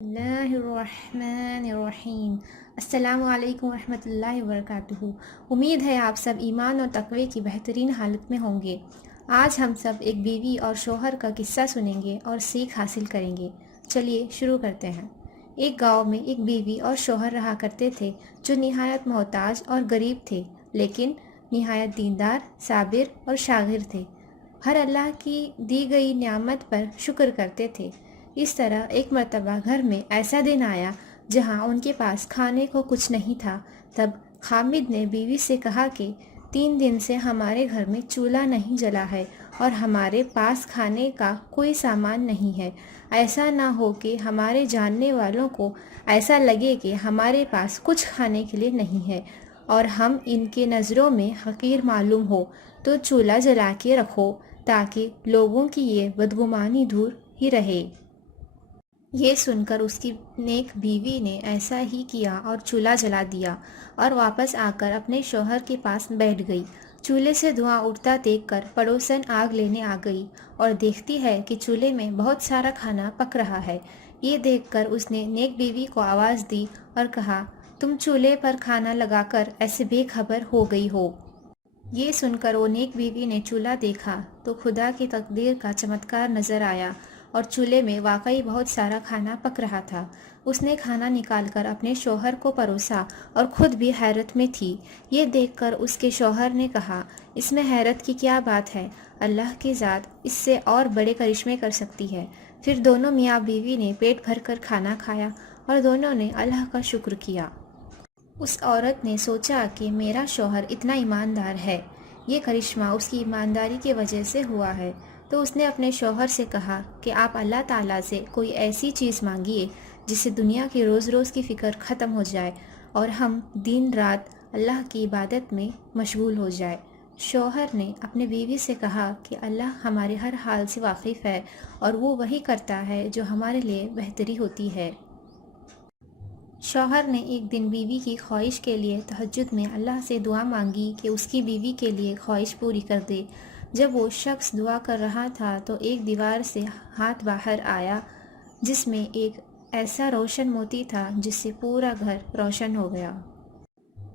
اللہ الرحمن الرحیم۔ السلام علیکم ورحمۃ اللہ وبرکاتہ۔ امید ہے آپ سب ایمان اور تقوی کی بہترین حالت میں ہوں گے۔ آج ہم سب ایک بیوی اور شوہر کا قصہ سنیں گے اور سیکھ حاصل کریں گے۔ چلیے شروع کرتے ہیں۔ ایک گاؤں میں ایک بیوی اور شوہر رہا کرتے تھے جو نہایت محتاج اور غریب تھے، لیکن نہایت دیندار، صابر اور شاگر تھے۔ ہر اللہ کی دی گئی نعمت پر شکر کرتے تھے۔ اس طرح ایک مرتبہ گھر میں ایسا دن آیا جہاں ان کے پاس کھانے کو کچھ نہیں تھا۔ تب حامد نے بیوی سے کہا کہ 3 دن سے ہمارے گھر میں چولہا نہیں جلا ہے اور ہمارے پاس کھانے کا کوئی سامان نہیں ہے۔ ایسا نہ ہو کہ ہمارے جاننے والوں کو ایسا لگے کہ ہمارے پاس کچھ کھانے کے لیے نہیں ہے اور ہم ان کے نظروں میں حقیر معلوم ہو، تو چولہا جلا کے رکھو تاکہ لوگوں کی یہ بدگمانی دور ہی رہے۔ یہ سن کر اس کی نیک بیوی نے ایسا ہی کیا اور چولہا جلا دیا اور واپس آ کر اپنے شوہر کے پاس بیٹھ گئی۔ چولہے سے دھواں اٹھتا دیکھ کر پڑوسن آگ لینے آ گئی اور دیکھتی ہے کہ چولہے میں بہت سارا کھانا پک رہا ہے۔ یہ دیکھ کر اس نے نیک بیوی کو آواز دی اور کہا، تم چولہے پر کھانا لگا کر ایسے بے خبر ہو گئی ہو۔ یہ سن کر وہ نیک بیوی نے چولہا دیکھا تو خدا کی تقدیر کا چمتکار نظر آیا اور چولہے میں واقعی بہت سارا کھانا پک رہا تھا۔ اس نے کھانا نکال کر اپنے شوہر کو پروسا اور خود بھی حیرت میں تھی۔ یہ دیکھ کر اس کے شوہر نے کہا، اس میں حیرت کی کیا بات ہے؟ اللہ کی ذات اس سے اور بڑے کرشمے کر سکتی ہے۔ پھر دونوں میاں بیوی نے پیٹ بھر کر کھانا کھایا اور دونوں نے اللہ کا شکر کیا۔ اس عورت نے سوچا کہ میرا شوہر اتنا ایماندار ہے، یہ کرشمہ اس کی ایمانداری کی وجہ سے ہوا ہے۔ تو اس نے اپنے شوہر سے کہا کہ آپ اللہ تعالیٰ سے کوئی ایسی چیز مانگیے جس سے دنیا کی روز روز کی فکر ختم ہو جائے اور ہم دن رات اللہ کی عبادت میں مشغول ہو جائے۔ شوہر نے اپنے بیوی سے کہا کہ اللہ ہمارے ہر حال سے واقف ہے اور وہ وہی کرتا ہے جو ہمارے لیے بہتری ہوتی ہے۔ شوہر نے ایک دن بیوی کی خواہش کے لیے تہجد میں اللہ سے دعا مانگی کہ اس کی بیوی کے لیے خواہش پوری کر دے۔ جب وہ شخص دعا کر رہا تھا تو ایک دیوار سے ہاتھ باہر آیا جس میں ایک ایسا روشن موتی تھا جس سے پورا گھر روشن ہو گیا۔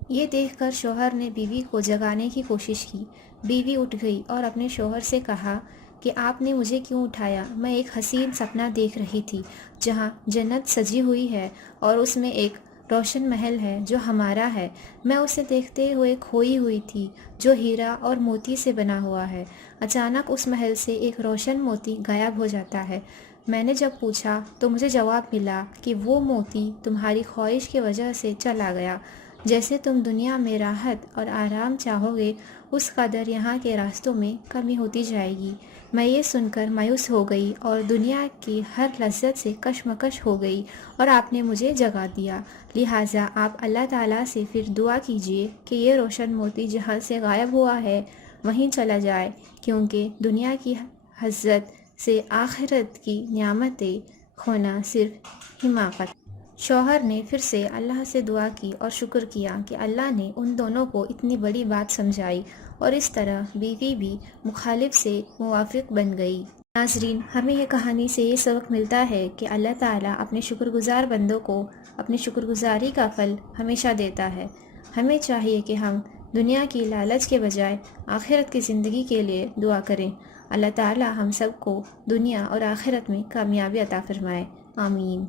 یہ دیکھ کر شوہر نے بیوی کو جگانے کی کوشش کی۔ بیوی اٹھ گئی اور اپنے شوہر سے کہا کہ آپ نے مجھے کیوں اٹھایا؟ میں ایک حسین سپنا دیکھ رہی تھی جہاں جنت سجی ہوئی ہے اور اس میں ایک روشن محل ہے جو ہمارا ہے۔ میں اسے دیکھتے ہوئے کھوئی ہوئی تھی جو ہیرا اور موتی سے بنا ہوا ہے۔ اچانک اس محل سے ایک روشن موتی غائب ہو جاتا ہے۔ میں نے جب پوچھا تو مجھے جواب ملا کہ وہ موتی تمہاری خواہش کی وجہ سے چلا گیا۔ جیسے تم دنیا میں راحت اور آرام چاہو گے اس قدر یہاں کے راستوں میں کمی ہوتی جائے گی۔ میں یہ سن کر مایوس ہو گئی اور دنیا کی ہر لذت سے کشمکش ہو گئی اور آپ نے مجھے جگا دیا۔ لہٰذا آپ اللہ تعالیٰ سے پھر دعا کیجیے کہ یہ روشن موتی جہاں سے غائب ہوا ہے وہیں چلا جائے، کیونکہ دنیا کی لذت سے آخرت کی نعمتیں کھونا صرف حماقت۔ شوہر نے پھر سے اللہ سے دعا کی اور شکر کیا کہ اللہ نے ان دونوں کو اتنی بڑی بات سمجھائی اور اس طرح بیوی بھی مخالف سے موافق بن گئی۔ ناظرین، ہمیں یہ کہانی سے یہ سبق ملتا ہے کہ اللہ تعالیٰ اپنے شکر گزار بندوں کو اپنی شکر گزاری کا پھل ہمیشہ دیتا ہے۔ ہمیں چاہیے کہ ہم دنیا کی لالچ کے بجائے آخرت کی زندگی کے لیے دعا کریں۔ اللہ تعالیٰ ہم سب کو دنیا اور آخرت میں کامیابی عطا فرمائے۔ آمین۔